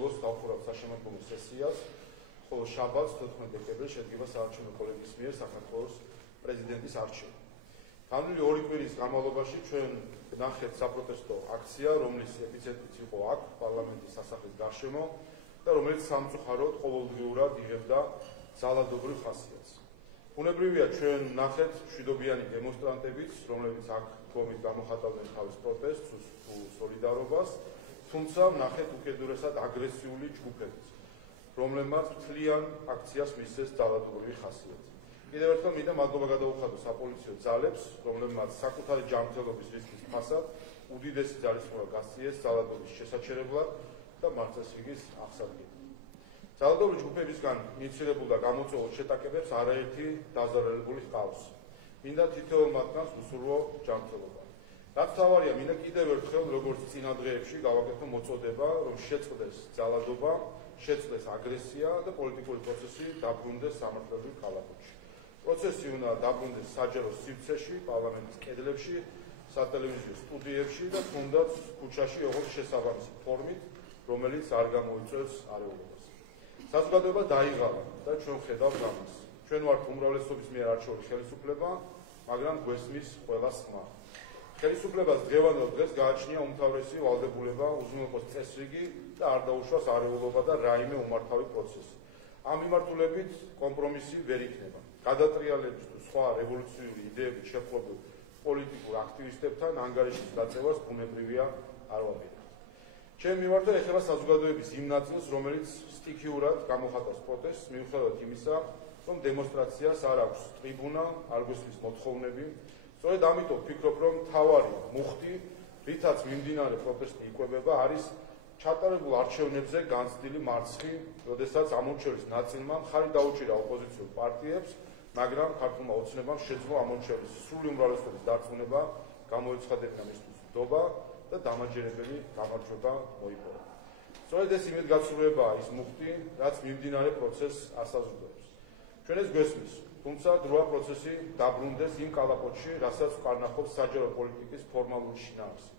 ბოლოს დავხურავთ საშემოდგომო სესიას, ხოლო შაბათს 14 დეკემბერს შედგება საარჩევნო კოლეგიის მიერ საქართველოს პრეზიდენტის არჩევნი. განვლილი 2 კვირის განმავლობაში ჩვენ ნახეთ საპროტესტო აქცია, რომლის ეპიცენტრიც იყო აქ, პარლამენტის სასახლის გარშემო და რომელიც სამწუხაროდ ყოველდღიურად იღებდა ძალადობრივ ხასიათს. ბუნებრივია ჩვენ ნახეთ მშვიდობიანი დემონსტრანტებიც, რომლებიც აქ დგომით გამოხატავდნენ თავის პროტესტს თუ სოლიდარობას, თუმცა ნახეთ უკიდურესად აგრესიული ჯგუფებიც, რომლებმაც მთლიან აქციას მისცეს ძალადობრივი ხასიათი. კიდევ ერთხელ მინდა მადლობა გადაუხადო საპოლიციო ძალებს, რომლებმაც საკუთარი ჯანმრთელობის რისკის ფასად უდიდესი ძალისხმევა გასწიეს ძალადობის შესაჩერებლად და მარცხესრიგის აღსადგენად. ძალადობრივი ჯგუფებისგან ინიცირებულ და გამოწვეულ შეტაკებებს არაერთი დაზარალებული ჰყავს. მინდა თითოეულ მათგანს უსურვო ჯანმრთელობა. რაც თავარია, მინდა კიდევ ერთხელ როგორც წინა დღეებში გავაკეთო მოწოდება, რომ შეწყდეს ძალადობა, შეწყდეს აგრესია და პოლიტიკური პროცესი დაბრუნდეს სამართლებრივ კალაპოტში. პროცესი უნდა დაბრუნდეს საჯარო სივრცეში, პარლამენტის კედლებში, სატელევიზიო სტუდიებში და თუნდაც ქუჩაში, როგორც შესაბამისი ფორმით, რომელიც არ გამოიწვევს არეულობას. საზოგადოება დაიღალა და ჩვენ ხედავთ ამას. ჩვენ ვართ უმრავლესობის მიერ არჩეული ხელისუფლება, მაგრამ გვესმის ყველას ხმა. ხელისუფლებას დღევანდელ დღეს გააჩნია უმთავრესი ვალდებულება უზრუნველყოს წესრიგი და არ დაუშვას არეულობა და რაიმე უმართავი პროცესი. ამ მიმართულებით კომპრომისი ვერ იქნება. გადატრიალების თუ სხვა რევოლუციური იდეებით შეფლობილ პოლიტიკურ აქტივისტებთან ანგარიშის დაწევას ბუნებრივია არ ვაპირებთ. ჩემი მიმართა ეხება საზოგადოების იმ ნაწილს, რომელიც სტიქიურად გამოხატავს პროტესტს, მიუხედავად იმისა, რომ დემონსტრაციას არ აქვს ტრიბუნა, არ გვესმის მოთხოვნები. სწორედ ამიტომ ვფიქრობ, რომ მთავარი მუხტი, რითაც მიმდინარე პროტესტი იკვებება, არის ჩატარებულ არჩევნებზე განცდილი მარცხი, როდესაც ამორჩევის ნაწილმა მხარი დაუჭირა ოპოზიციურ პარტიებს, მაგრამ ქართულმა ოცნებამ შეძლო ამორჩევის სრული უმრავლესობის დარწმუნება, გამოეცხადებინა მისთვის ნდობა და დამაჯერებელი გამარჯვება მოიპოვა. სწორედ ეს იმედგაცრუებაა ის მუხტი, რაც მიმდინარე პროცესს ასაზრდოებს. ჩვენ ეს გვესმის, თუმცა დროა პროცესი დაბრუნდეს იმ კალაპოტში, რასაც ვკარნახობს საჯარო პოლიტიკის ფორმალური შინაარსი.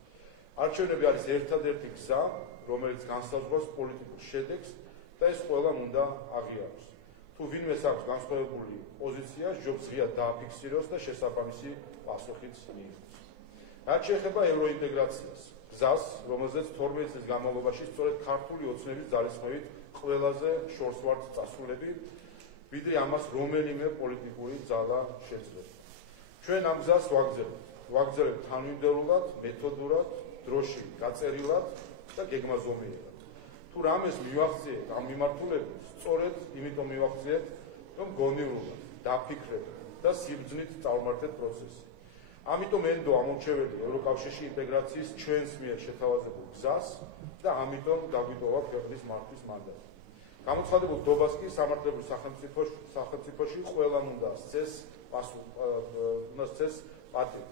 არჩევნები არის ერთადერთი გზა, რომელიც განსაზღვრავს პოლიტიკურ შედეგს და ეს ყველამ უნდა აღიაროს. თუ ვინმეს აქვს განსხვავებული პოზიცია, ჯობს ღიად დააფიქსიროს და შესაბამისი პასუხიც მიიღოს. რაც შეეხება ევროინტეგრაციას, გზას, რომელზეც 12 წლის განმავლობაში სწორედ ქართული ოცნების ძალისხმევით ყველაზე შორს ვართ წასულები, ვიდრე ამას რომელიმე პოლიტიკური ძალა შეძლებს. ჩვენ ამ გზას ვაგრძელებთ თანმიმდევრულად, მეთოდურად, დროში გაწერილად და გეგმაზომიერად. თუ რამეს მივახციეთ ამ მიმართულებით, სწორედ იმიტომ მივახციეთ, რომ გონივრულად, დაფიქრებით და სიბრძნით წავმართეთ პროცესი. ამიტომ ენდო ამორჩეველი ევროკავშირში ინტეგრაციის ჩვენს მიერ შეთავაზებულ გზას და ამიტომ დაგვიტოვა ქვეყნის მართვის მანდატი. გამოცხადებულ ნდობას კი სამართლებრივ სახელმწიფოში ყველამ უნდა სცეს პატივი.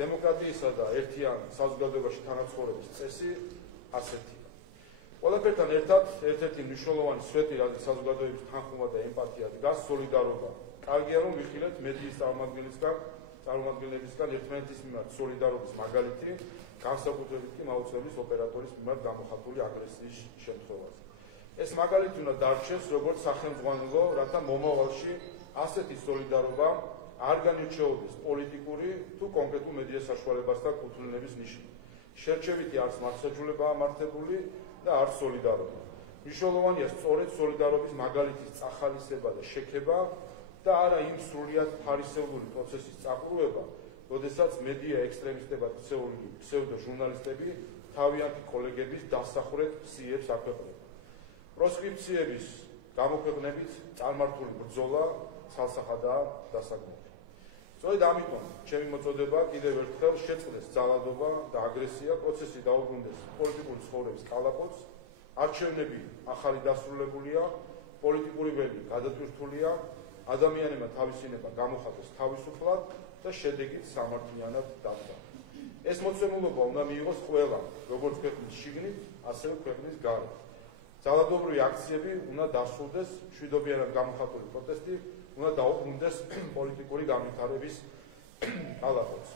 დემოკრატიისა და ერთიან საზოგადოებაში თანაცხოვრების წესი ასეთია. ყველაფერთან ერთად ერთ-ერთი მნიშვნელოვანი სვეტი, რაც საზოგადოების თანხმობა და ემპათია დგას, სოლიდარობა. კარგია, რომ ვიხილეთ მედიის წარმომადგენლებისგან ერთმანეთის მიმართ სოლიდარობის მაგალითი, განსაკუთრებით კი მაუწყებლის ოპერატორის მიმართ გამოხატული აგრესიის შემთხვევაზე. ეს მაგალითი უნდა დარჩეს როგორც სახელმძღვანელო, რათა მომავალში ასეთი სოლიდარობა არ განირჩეოდეს პოლიტიკური თუ კონკრეტულ მედია საშუალებასთან კუთვნილების ნიშნით. შერჩევითი არც მართლმსაჯულებაა მართებული და არც სოლიდარობა. მნიშვნელოვანია სწორედ სოლიდარობის მაგალითის წახალისება და შექება და არა იმ სრულიად ფარისეულური პროცესის წაყრუება, როდესაც მედია ექსტრემისტებად ქცეული ფსევდო ჟურნალისტები თავიანთი კოლეგების დასახურეთ ციებს აქვეყნებენ. პროსკრიფციების გამოქვეყნებით წარმართული ბრძოლა ცალსახადაა დასაგმელი. სწორედ ამიტომ ჩემი მოწოდება კიდევ ერთხელ შეწყდეს ძალადობა და აგრესია, პროცესი დაუბრუნდეს პოლიტიკური ცხოვრების კალაპოტს, არჩევნები ახალი დასრულებულია, პოლიტიკური ველი გადატვირთულია, ადამიანებმა თავისი ნება გამოხატოს თავისუფლად და შედეგით სამართლიანად დადგა. ეს მოცემულობა უნდა მიიღოს ყველამ, როგორც ქვეყნის შიგნით, ასევე ქვეყნის გარეთ. ძალადობრივი აქციები უნდა დასრულდეს, მშვიდობიანად გამოხატული პროტესტი უნდა დაუბრუნდეს პოლიტიკური განვითარების კალაპოტს.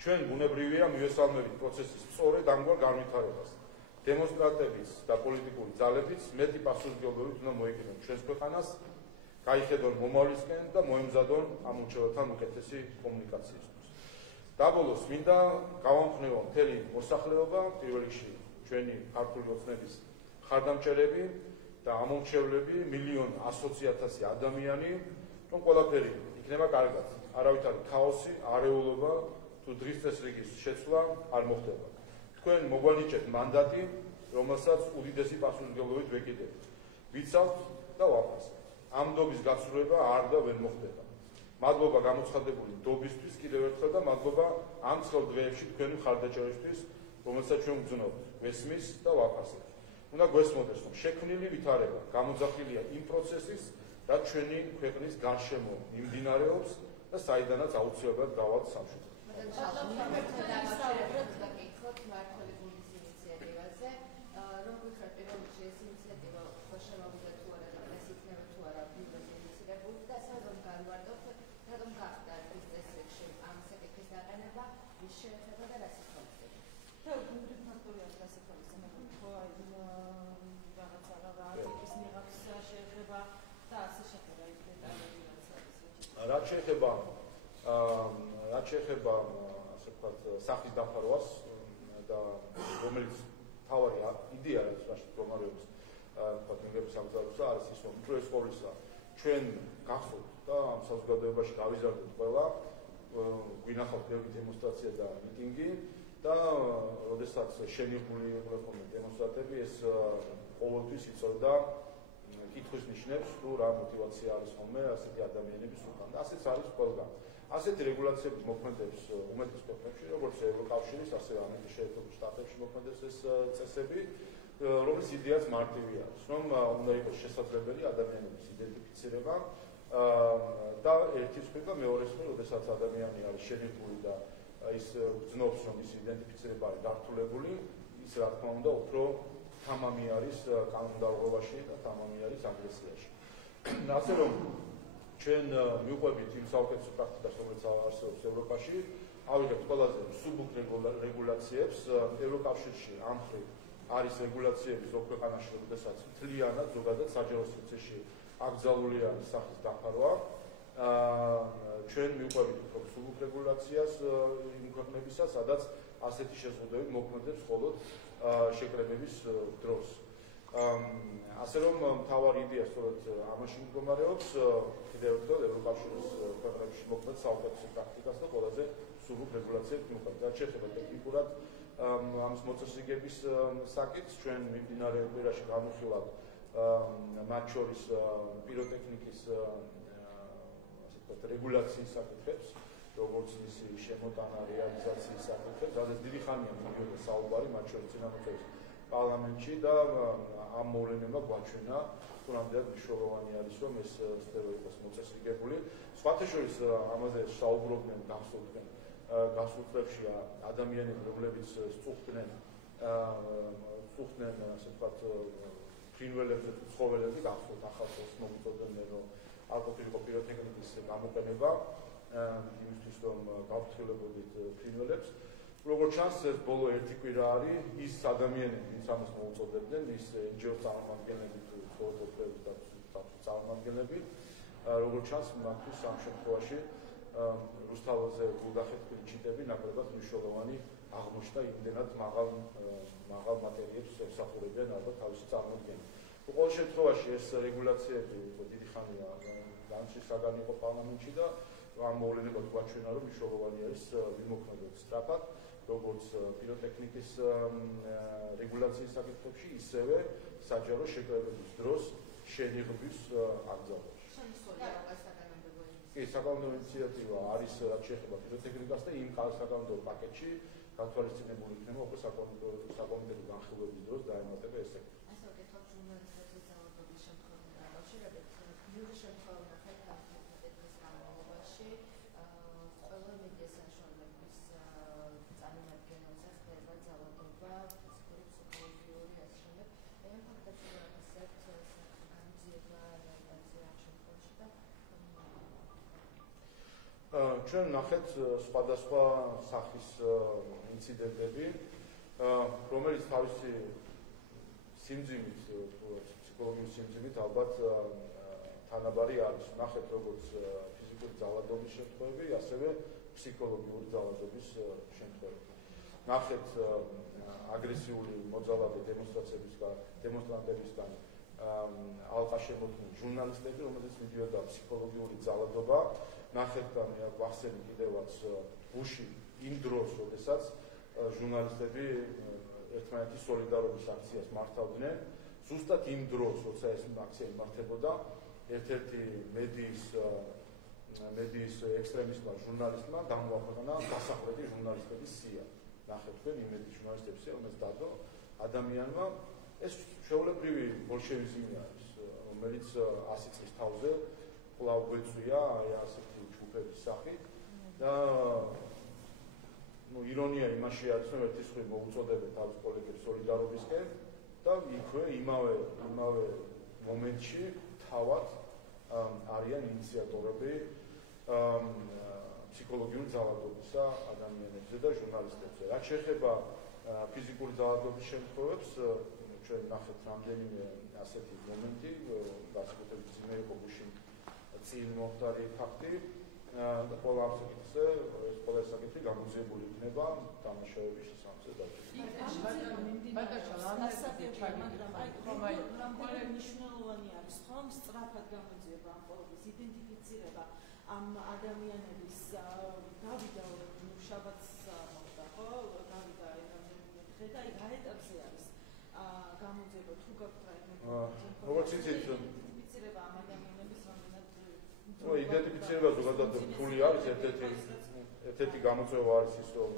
ჩვენ ბუნებრივია მივესალმებით პროცესის სწორედ ამგვარ განვითარებას. დემონსტრანტებიც და პოლიტიკური ძალებიც მეტი პასუხისმგებლობით უნდა მოეკიდონ ჩვენს ქვეყანას, გაიხედონ მომავლისკენ და მოემზადონ ამ მრჩეველთან უკეთესი კომუნიკაციისთვის. დაბოლოს მინდა გავამხნევო მთელი მოსახლეობა, პირველ რიგში ჩვენი ქართული ოცნების მხარდამჭერები და ამომრჩევლები, 1,100,000 ადამიანი, რომ ყველაფერი იქნება კარგად. არავით არის ქაოსი, არეულობა თუ დღის წესრიგის შეცვლა არ მოხდება. თქვენ მოგვანიჭეთ მანდატი, რომელსაც უდიდესი პასუხისმგებლობით ვეკიდებთ. ვიცავთ და ვაფასებთ. ამ ნდობის გასრულება არ და ვერ მოხდება. მადლობა გამოცხადებული ნდობისთვის კიდევ ერთხელ და მადლობა ამ ცხელ დღეებში თქვენი მხარდაჭერისთვის, რომელსაც ჩვენ ვგზნობთ, ვესმის და ვაფასებთ. უნდა გვესმოდეს, რომ შექმნილი ვითარება გამოძახილია იმ პროცესის, რაც ჩვენი ქვეყნის გარშემო მიმდინარეობს და საიდანაც აუცილებლად გავალთ სამშვიდობო. რაც შეეხება ასე ვთქვათ სახის დაფარვას და რომელიც თავი იდეა არის რაში პროგრამირების ვთქვათ მიღების სამზარეულოა არის ის რომ უპირველეს ყოვლისა ჩვენ გახსოვთ და ამ საზოგადოებაში გავიზარდეთ ყველა გვინახავთ ბევრი დემონსტრაცია და მიტინგი და როდესაც შენიღული იყვნენ დემონსტრანტები ეს ყოველთვის იწევდა კითხვის ნიშნებს თუ რა мотивация არის ხოლმე ასეთი ადამიანების უკან და ასეც არის ყველგან. ასეთი რეგულაციები მოქმედებს უმეტეს ქვეყნებში, როგორც ევროკავშირის, ასევე ამერიკის შეერთებულ შტატებში მოქმედებს ეს წესები, რომლის იდეაც მარტივი არის, რომ უნდა იყოს შესაძლებელი ადამიანების იდენტიფიცირება და ერთის მხრივ და მეორეს მხრივ, როდესაც ადამიანი არის შენიღული და ის გრძნობს, რომ ის იდენტიფიცირება არის გართულებული, ის რა თქმა უნდა უფრო თამამი არის კანონმდებლობაში და თამამი არის აგრესიაში. ასე რომ ჩვენ მივყვებით იმ საუკეთესო პრაქტიკას, რომელიც არსებობს ევროპაში, ავიღებთ ყველაზე მსუბუქ რეგულაციებს. ევროკავშირში ამ მხრივ არის რეგულაციები ზოგ ქვეყანაში, როდესაც მთლიანად ზოგადად საჯარო სივრცეში აკრძალული არის სახის დაფარვა. ჩვენ მივყვებით უფრო მსუბუქ რეგულაციას იმ ქვეყნებისა, სადაც ასეთი შეზღუდვები მოქმედებს მხოლოდ შეკრებების დროს. ასე რომ მთავარი იდეა სწორედ ამაში მდგომარეობს, კიდევ ერთხელ ევროკავშირის ქვეყნებში მოქმედ საუკეთესო პრაქტიკას და ყველაზე მსუბუქ რეგულაციებს მივყვებით. რაც შეეხება ტექნიკურად ამის მოწესრიგების საკითხს, ჩვენ მიმდინარე კვირაში განვიხილავთ მათ შორის პიროტექნიკის ასე ვთქვათ რეგულაციის საკითხებს, როგორც მისი შემოტანა, რეალიზაციის საკითხებს, სადაც დიდი ხანია მიდიოდა საუბარი მათ შორის წინამორბედს პარლამენტში და ამ მოვლენებმა გვაჩვენა თუ რამდენად მნიშვნელოვანი არის რომ ეს სფერო იყოს მოწესრიგებული. სხვათა შორის ამაზე საუბრობდნენ გახსოვდნენ გასულ წლებში ადამიანები, რომლებიც სწუხდნენ ასე ვთქვათ ფრინველებზე თუ ცხოველებზე, გახსოვთ ახალწელს მოგვიწოდებდნენ რომ არ ყოფილიყო პიროტექნიკის გამოყენება იმისთვის რომ გავფრთხილებოდით ფრინველებს. როგორც ჩანს, ეს ბოლო ერთი კვირა არის ის ადამიანები, ვინც ამას მოუწოდებდნენ, ის NGO წარმომადგენლები თუ ცხოველთა და წარმომადგენლები, როგორც ჩანს, მათთვის ამ შემთხვევაში რუსთაველზე გულდახეთქილი ჩიტები ნაკლებად მნიშვნელოვანი აღმოჩნდა იმდენად მაღალ მატერიებს ემსახურებიან ალბათ თავისი წარმოდგენა. ყოველ შემთხვევაში ეს რეგულაციები დიდი ხანია განცდის საგანი იყო პარლამენტში და ამ მოვლენებად გვაჩვენა რომ მნიშვნელოვანი არის ვიმოქმედოთ სწრაფად როგორც პიროტექნიკის რეგულაციის საკითხებში, ისევე საჯარო შეკრებების დროს შენიღბვის აკრძალვაში. კი, საკანონმდებლო ინიციატივა არის რაც შეეხება პიროტექნიკას და იმ საკანონმდებლო პაკეტში გათვალისწინებული იქნება უკვე საკონდენტო განხილვების დროს დაემატება ეს საკითხი. ასე ვკითხავ ჟურნალისტების ძალადობის შემთხვევასთან დაკავშირებით, ბევრი შემთხვევა ნახეთ კანონმდებლობის განმავლობაში ყველა მედია საშუალების წარმომადგენელზე ხდება ძალადობა, ფიზიკური, ფსიქოლოგიური ასე შემდეგ. ამ ფაქტებში ვაკისებთ განძიება რეალიზაცია ამ შემთხვევაში და ჩვენ ნახეთ სხვადასხვა სახის ინციდენტები, რომელიც თავისი სიმძიმით, ფსიქოლოგიური სიმძიმით ალბათ თანაბარი არის. ნახეთ როგორც ფიზიკური ძალადობის შემთხვევები, ასევე ფსიქოლოგიური ძალადობის შემთხვევები. ნახეთ აგრესიული მოძალადე დემონსტრანტებისგან ალყა შემოქმნილი ჟურნალისტები, რომელზეც მიდიოდა ფსიქოლოგიური ძალადობა. ნახეთ და მე ვახსენე კიდევაც ბუში იმ დროს, როდესაც ჟურნალისტები ერთმანეთის სოლიდარობის აქციას მართავდნენ, ზუსტად იმ დროს, როცა ეს აქცია იმართებოდა, ერთ-ერთი მედიის ექსტრემისტმა ჟურნალისტმა გამოაქვეყნა დასახლეთი ჟურნალისტების სია. ნახეთ თქვენ იმედი ჟურნალისტების სია, რომელიც დადო ადამიანმა. ეს შეულებრივი ბოლშევიზმი არის, რომელიც 100 წლის თავზე კვლავ გვეწვია ასეთი ჯგუფების სახით და ირონია იმაში არის, რომ ერთის მხრივ მოუწოდებენ თავის კოლეგებს სოლიდარობისკენ და იქვე იმავე მომენტში თავად არიან ინიციატორები ფსიქოლოგიური ძალადობისა ადამიანებზე და ჟურნალისტებზე. რაც შეეხება ფიზიკური ძალადობის შემთხვევებს, ჩვენ ნახეთ რამდენიმე ასეთი მომენტი, განსაკუთრებით ძიმე იყო გუშინ წინ მომხდარი ფაქტი და ყველა ამ საკითხზე ეს ყველა საკითხი გამოძიებული იქნება დამნაშავების შესამცირ მნიშვნელოვანი არის ხომ სწრაფად გამოძიება ამ ყოველთვის იდენტიფიცირება ამ ადამიანების გავიდა შაბათს მოხდა ხო გავიდა ეთერზე და აი რა ეტაპზე არის გამოძიება თუ გაქვთ როგორც იცით იდენტიფიცირება ამ ადამიანების რამდენად იდენტიფიცირება ზოგადად რთული არის ერთ-ერთი გამოწვევა არის ის რომ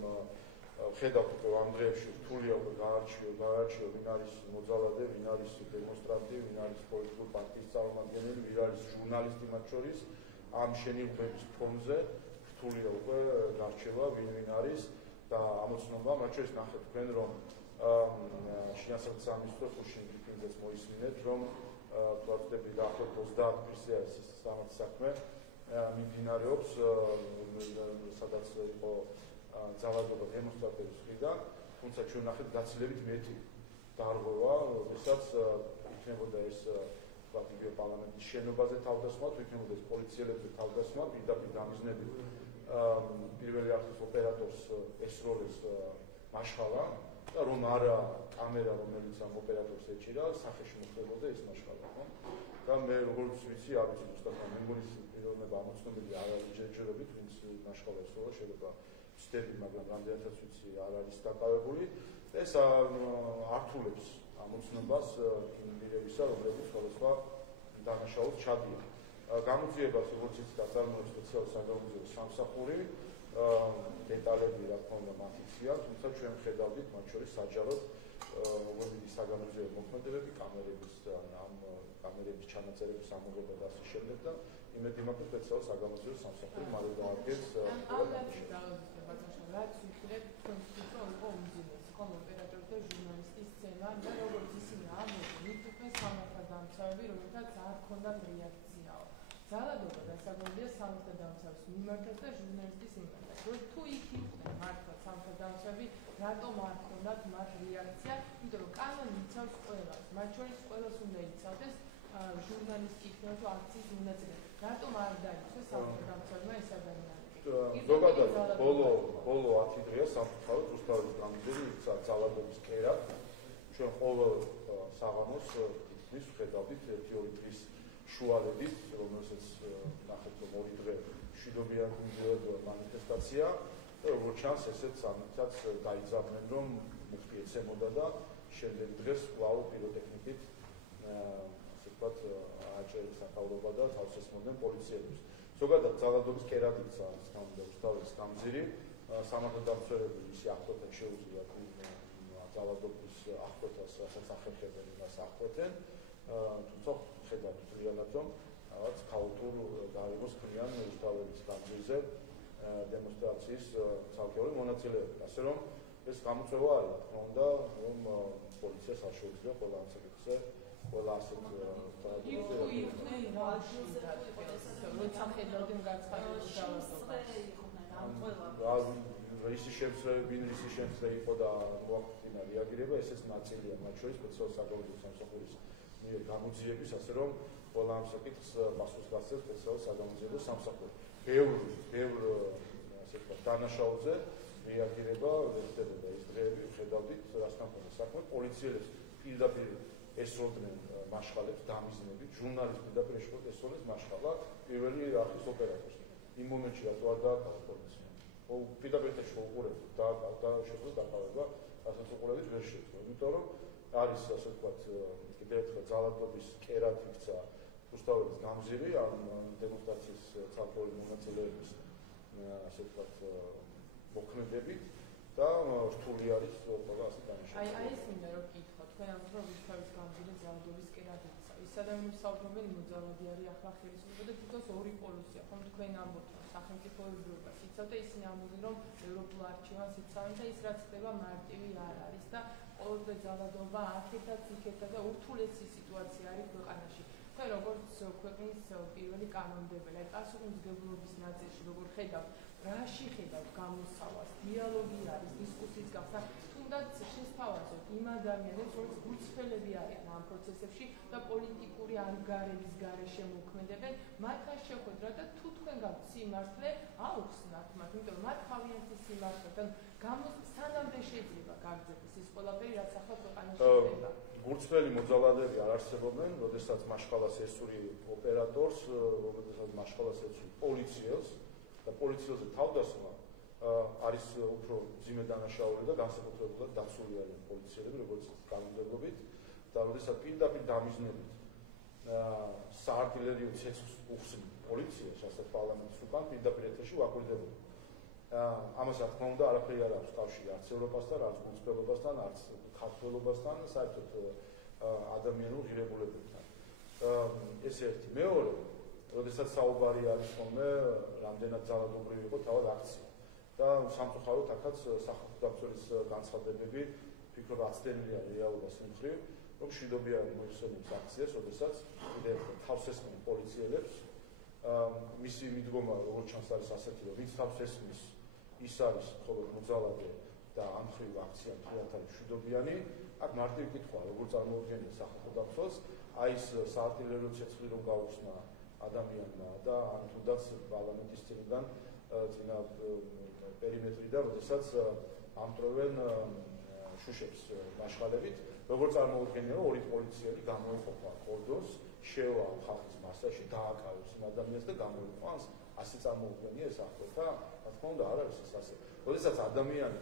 ხედავთ უკვე ამ დღეებში რთულია უკვე გაარჩიო ვინ არის მოძალადე, ვინ არის დემონსტრანტი, ვინ არის პოლიტიკური პარტიის წარმომადგენელი, ვინ არის ჟურნალისტი მათ შორის ამ შენიღბების ფონზე რთულია უკვე გარჩევა ვინ არის და ამოცნობა მათ შორის ნახეთ თქვენ რომ შინაარსის სამინისტროს უშინ ბრიფინგზეც მოისმინეთ რომ პროცედები დაახლოებით 30 პირზე არის სამართლის საქმე მიმდინარეობს სადაც იყო ძალადობა დემონსტრანტების მხრიდან, თუმცა ჩვენ ნახეთ გაცილებით მეტი დარღვევა, როდესაც იქნებოდა ეს იგივე პარლამენტის შენობაზე თავდასხმა, თუ იქნებოდა ეს პოლიციელებზე თავდასხმა, პირდაპირ გამიზნებით პირველი არხის ოპერატორს ესროლეს მაშხალა და რომ არა კამერა, რომელიც ამ ოპერატორს ეჭირა, სახეში მოხდებოდა ეს მაშხალა, ხო? და მე როგორც ვიცი, არ ვიცი ზუსტად მე მგონის პიროვნება ამოცნობელი არ არის ჯერჯერობით, ვინც მაშხალა ესროლა, შეიძლება ვცდები, მაგრამ რამდენადაც ვიცი არ არის დაკავებული. ეს ართულებს ამოცნობას იმ მირევისა, რომლებიც სხვადასხვა დანაშაულს ჩადიან. გამოძიებას, როგორც იცით, აწარმოებს სპეციალური საგამოძიებო სამსახური, დეტალები რა თქმა უნდა მათ იციან, თუმცა ჩვენ ხედავდით მათ შორის საჯაროდ როგორი საგამოძიებო მოქმედებები, კამერების ჩანაწერების ამოღება და ასე შემდეგ და იმედი მაქვს სპეციალური საგამოძიებო სამსახური მალე დაარგეს რაც ვიხილებ კონსტიტუცია იყო უმძიმესი ხომ ოპერატორი და ჟურნალისტის სცენა და როგორც ისინი ამბობენ იქნებ სამართალდამცავები რომელთაც არ ქონდათ რეაქციაო ძალადობა დასაგროვია სამართალდამცავს მიმართაც და ჟურნალისტის მიმართაც რომ თუ იქ იყვნენ მართლა სამართალდამცავები რატომ არ ქონდათ მათ რეაქცია იმიტომ რომ კანონი იცავს ყველას მათ შორის ყველას უნდა იცავდეს ჟურნალისტი იქნება თუ აქციის მონაწილე რატომ არ დაიცვეს სამართალდამცავებმა ეს ადამიანები ზოგადად ბოლო 10 დღეა სამწუხაროდ რუსთავის გამგზელი ძალადობის კერა ჩვენ ყოველ საღამოს თითქმის ვხედავდით 1-2 დღის შუალედით რომელსაც ნახეთ რომ 2 დღე მშვიდობიანი გუნდია მანიფესტაცია და როგორც ჩანს ესეც ამითაც დაიძაბნენ რომ მუხტი ეცემოდა და შემდეგ დღეს კვლავ პიროტექნიკით ასე ვთქვათ აჭერეს საკავლობა და თავს ესმოდნენ პოლიციელებს ზოგადად ძალადობის კერადიცა სკამდა რუსთავის გამზირი სამართალდამცავები ისი აღკვეთა შეუძლია ძალადობის აღკვეთას რასაც ახერხებენ იმას აღკვეთენ თუმცა ხედავთ მთლიანად რომ რაღაც ქაოტურ გარემოს ქმნიან რუსთავის გამზირზე დემონსტრაციის ცალკეული მონაწილეები ასე რომ ეს გამოწვევა არის რა თქმა უნდა რომ პოლიციას არ შეუძლია ყველა ამ საკითხზე ყველა ასეთ რისის შემსწრეები, რისის შემსწრე იყო და მოახდინა რეაგირება, ესეც ნაწილია მათ შორის სპეციალური საკავშირო სამსახურის მიერ გამოძიების, ასე რომ ყველა ამ საკითხს პასუხს გასცემს სპეციალური საგამოძიებო სამსახური. ბევრ ასე ვთქვათ, დანაშაულზე რეაგირება ვერ ხდებოდა. ეს დღეები ხედავდით, რასთან ჰქონდა საქმე, პოლიციელებს პირდაპირ ესროდნენ მაშხალებს დამიზნებით, ჟურნალისტს პირდაპირ ესროდნენ მაშხალა პირველი არხის ოპერატორს. იმ მომენტში რატო არ დააკავა პოლიცია? პირდაპირ შეუყურებთ და შეძლო დაკავება, რასაც უყურებით ვერ შეძლო. იმიტომ რომ არის ასე ვთქვათ, კიდევ ერთხელ ძალადობის კერად იქცა რუსთაველის გამზირი ამ დემონსტრაციის ცალკეული მონაწილეების ასე ვთქვათ მოქმედებით და რთული არის ყველა ასე დანიშნულება. აი ეს მინდა რომ გითხრათ, თქვენ ამბობთ რომ რუსთაველის გამზირი ძალადობის კერად იქცა. ის ადამიანები საუბრობენ მოძალადი არის ახლა ხელისუფლება და თვითონ ორი პოლიცია, ხომ თქვენ ამბობთ რომ სახელმწიფოებრიობას იცავ და ისინი ამბობენ რომ ევროპულ არჩევანს იცავენ და ის რაც ხდება მარტივი არ არის და ყოველდღე ძალადობა აქეთაც იქეთა და ურთულესი სიტუაცია არის ქვეყანაში. თქვენ როგორც ქვეყნის პირველი კანონმდებელი, აი პასუხისმგებლობის ნაწილში როგორ ხედავთ, რაში ხედავთ გამოსავალს, დიალოგი არის, დისკუსიის გახსნა, თუნდაც შესთავაზოთ იმ ადამიანებს, რომლებიც გულწრფელები არიან ამ პროცესებში და პოლიტიკური ანგარების გარეშე მოქმედებენ, მათთან შეხვედრა და თუ თქვენ გაქვთ სიმართლე, აუხსნათ მათ, იმიტომ რომ მათ თავიანთი სიმართლე, სანამდე შეიძლება გაგრძელდეს ის ყველაფერი, რაც ახლა ქვეყანაში ხდება. გულწრფელი მოძალადეები არ არსებობენ, როდესაც მაშხალას ესური ოპერატორს, როდესაც მაშხალას ესური პოლიციელს და პოლიციელზე თავდასხმა არის უფრო მძიმე დანაშაული და განსაკუთრებულად დაცული არიან პოლიციელები, როგორც კანონმდებლობით და როდესაც პირდაპირ დამიზნებით საარტილერიო ცეცხლს უხსნით პოლიციას, რასაც პარლამენტის უკან პირდაპირ ეთერში ვაკვირდებოდა. ამას რა თქმა უნდა არაფერი არ აქვს კავშირი არც ევროპასთან, არც მუნიციპალობასთან, არც ქართველობასთან, საერთოდ ადამიანურ ღირებულებებთან. ეს ერთი. მეორე, როდესაც საუბარი არის ხოლმე, რამდენად ძალადობრივი იყო თავად აქცია. და სამწუხაროდ აქაც სახელმწიფო დამცველის განცხადებები ფიქრობ აცდენილია რეალობას მხრივ, რომ მშვიდობიანი მოიხსენებს აქციას, როდესაც კიდევ თავს ესხმენ პოლიციელებს. მისი მიდგომა როგორც ჩანს არის ასეთი, რომ ვინც თავს ესხმის, ის არის მხოლოდ მოძალადე და ამ მხრივ აქცია მთლიანად არის მშვიდობიანი. აქ მარტივი კითხვაა, როგორ წარმოუდგენია სახელმწიფო დამცველს, აი ეს საარტილერიო ცეცხლი რომ გაუხსნა ადამიანმა და ან თუნდაც პარლამენტის წინიდან წინა პერიმეტრიდან, როდესაც ამტვრევენ შუშებს მაშხალებით, როგორ წარმოუდგენია, რომ ორი პოლიციელი გამოეყოფა კორდონს, შევა ხალხის მასაში, დააკავეს იმ ადამიანს და გამოიყვანს. ასე წარმოუდგენია ეს ახლა, რა თქმა უნდა, არ არის ეს ასე. როდესაც ადამიანი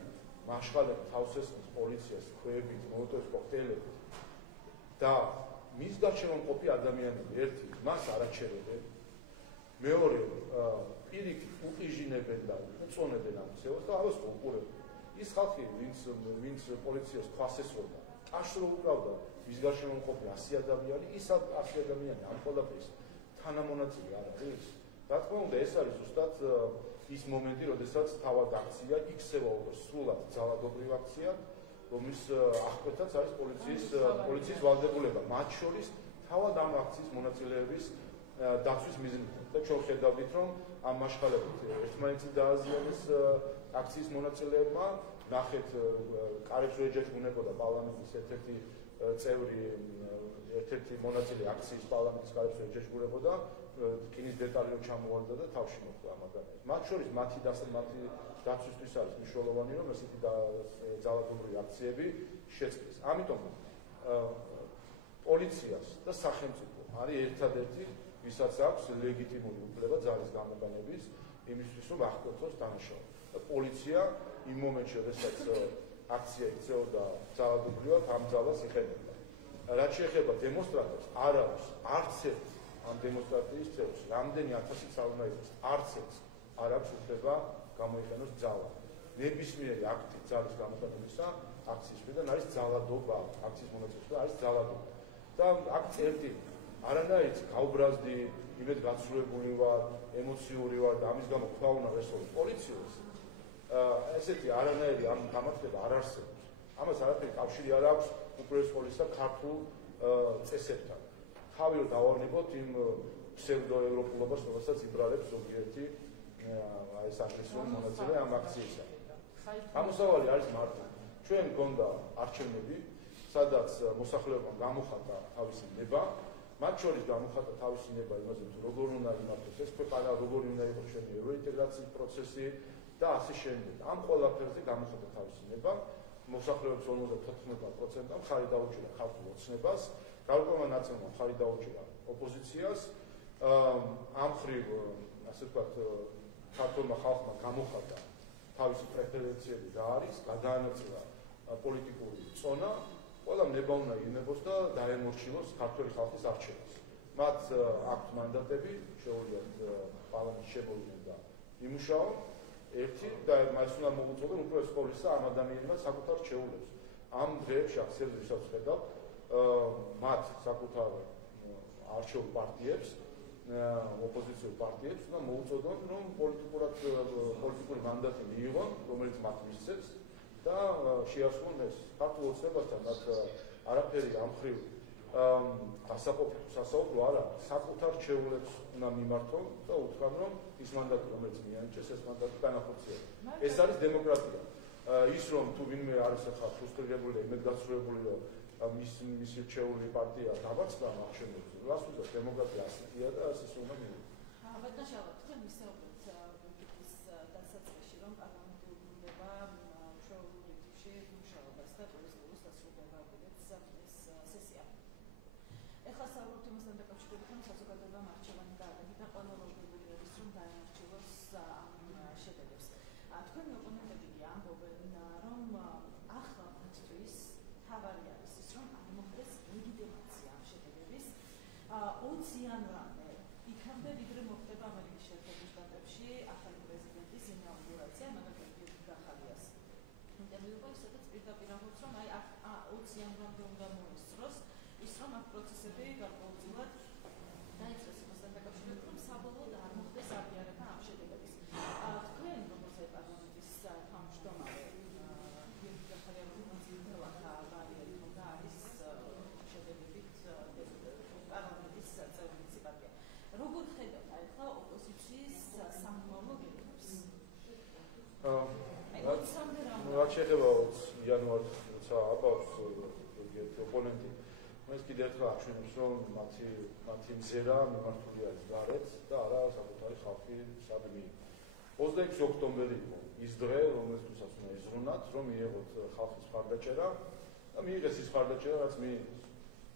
მაშხალები თავს ესხმის პოლიციას ქვებით, მოლოტოვის კოქტეილებით და მის გარშემო მყოფი ადამიანები ერთი მას არაჩერებენ, მეორე პირიქით უყიჟინებენ და უწონებენ ამ ცევას და ამას უყურებენ. ის ხალხი, ვინც პოლიციას ქვას ესროდა, კაშს რო უკრავდა, მის გარშემო მყოფი 100 ადამიანი, ის 100 ადამიანი ამ ყველაფრის თანამონაწილე არ არის. რა თქმა უნდა, ეს არის ზუსტად ის მომენტი, როდესაც თავად აქცია იქცევა უკვე სრულად ძალადობრივ აქციად, რომლის აღკვეთაც არის პოლიციის ვალდებულება. მათ შორის თავად ამ აქციის მონაწილეების დაცვის მიზნით. და ჩვენ ხედავდით, რომ ამ მაშხალებით ერთმანეთს დააზიანეს აქციის მონაწილეებმა, ნახეთ კარებს ეჯაჭვუნებოდა პარლამენტის ერთ-ერთი წევრი, ერთ-ერთი მონაწილე აქციის პარლამენტის კარებს ეჯაჭვუნებოდა, რკინის დეტალი რომ ჩამოვარდა და თავში მოხვდა ამ ადამიანს. მათ შორის მათი დაცვისთვის არის მნიშვნელოვანი, რომ ესეთი ძალადობრივი აქციები შეწყდეს. ამიტომ პოლიციას და სახელმწიფო არის ერთადერთი, ვისაც აქვს ლეგიტიმური უფლება ძალის გამოყენების იმისთვის, რომ აღკვეცოს დანაშაული. პოლიცია იმ მომენტში, როდესაც აქცია იქცეოდა ძალადობრივად, ამ ძალას იხედებდა. რაც შეეხება დემონსტრანტებს, არ არის არც ერთ ამ დემონსტრაციის წევრს, რამდენი ათასიც არ უნდა იყოს, არც ერთს არ აქვს უფლება გამოიყენოს ძალა. ნებისმიერი აქტი ძალის გამოყენებისა აქციის მხრიდან არის ძალადობა, აქციის მონაწილეობა არის ძალადობა. და აქ წერტილი არანაირ გაუბრაზდი, იმედ გაცვლებული ვარ, ემოციური ვარ და ამის გამო თქვა უნდა ესწავლო პოლიციას. ესეთი არანაირი ამ გამართლება არ არსებობს. ამას არაფერი კავშირი არ აქვს უპირველეს ყოვლისა ქართულ წესებთან. თავი რომ დავარნებოთ იმ ფსევდოევროპულობას, რომელსაც იბრალებს ზოგიერთი ეს აგრესიული მონაწილე ამ აქციისა. გამოსავალი არის მარტო. ჩვენ გონდა არჩევნები, სადაც მოსახლეობამ გამოხატა თავისი ნება, მათ შორის გამოხატა თავისი ნება იმაზე, თუ როგორ უნდა იმართოს ეს ქვეყანა, როგორ უნდა იყოს ჩვენი ევროინტეგრაციის პროცესი და ასე შემდეგ. ამ ყველაფერზე გამოხატა თავისი ნება, მოსახლეობის 54%-მა ხარი დაუჭირა ქართულ ოცნებას, გარკვეულმა ნაწილმა ხარი დაუჭირა ოპოზიციას. ამ ხრივ, ასე ვთქვათ, ქართულმა ხალხმა გამოხატა თავისი პრეფერენციები რა არის, გადაანაწილა პოლიტიკური წონა, ყველა ნება უნდა ივნებოს და დაემორჩილოს ქართული ხალხის არჩევას. მათ აქვთ მანდატები, შეუძლიათ პარლამენტში შემოვიდნენ და იმუშაონ. ერთი და მას უნდა მოუწოდონ უფრო სკოლისა ამ ადამიანებმა საკუთარ რჩეულებს. ამ დღეებში აქცევს ვისაც ხედავ, მათ საკუთარ არჩეულ პარტიებს, ოპოზიციურ პარტიებს უნდა მოუწოდონ, რომ პოლიტიკური მანდატი მიიღონ, რომელიც მათ მისცემს და შეასრულონ ეს ქართულ ოცნებასთან მათ არაფერი ამ ხრივ სასაუბრო არა, საკუთარ რჩეულებს უნდა მიმართონ და უთხრან, რომ ის მანდატი, რომელიც მიანიჭეს, ეს მანდატი განახორციელოს. ეს არის დემოკრატია. ის რომ თუ ვინმე არის ახლა ფრუსტრირებული, იმედგაცრუებული, რომ მისი რჩეული პარტია დაბაწყდა არჩევნებში, რას უნდა დემოკრატია ასეთია და ასეც უნდა მიიღოს. ბატონშალო, თქვენ მისაუბრეთ ის დასაწყისში, რომ პარლამენტი უბრუნდება მშრალ რიტმში მუშაობას და პოზიტიურს დასრულდება ეს სესია. ეხლა საუბრობთ იმასთან დაკავშირებით, რომ საზოგადოებამ არჩევანი გააკეთა და ყველა ლოგიკური არის, რომ დაემორჩილოს ამ შედეგებს. თქვენი ოპონენტები კი ამბობენ, რომ ახლა მათთვის თავარი არის ის, რომ არ მოხდეს ლეგიტიმაცია ამ შედეგების 20 იანვრამდე, იქამდე ვიდრე მოხდება ამერიკის შეერთებულ შტატებში ახალი პრეზიდენტის ინაუგურაცია, მაგალითად გახალიას. ინტერვიუ იყო სადაც პირდაპირ ამბობს, რომ აი 20 იანვრამდე უნდა მოისწროს ის, რომ აქ პროცესები გარკვეულწილად დაიწყეს იმასთან დაკავშირებით, რომ საბოლოოდ არ მოხდეს აღიარება ამ შედეგების. თქვენ როგორც პარლამენტის თავმჯდომარე როგორ ხედავთ ახლა ოპოზიციის სამომავლო გეგმებს? რაც შეეხება 20 იანვარს, როცა აბავს ერთ ოპონენტი, ეს კიდევ ერთხელ აღშვენებს, რომ მათი მზერა მიმართული არის გარეთ და არა საკუთარი ხალხი სადმი. 26 ოქტომბერი იყო ის დღე, რომელთვისაც უნდა იზრუნათ, რომ მიიღოთ ხალხის მხარდაჭერა და მიიღეს ის მხარდაჭერა, რაც მიიღეს.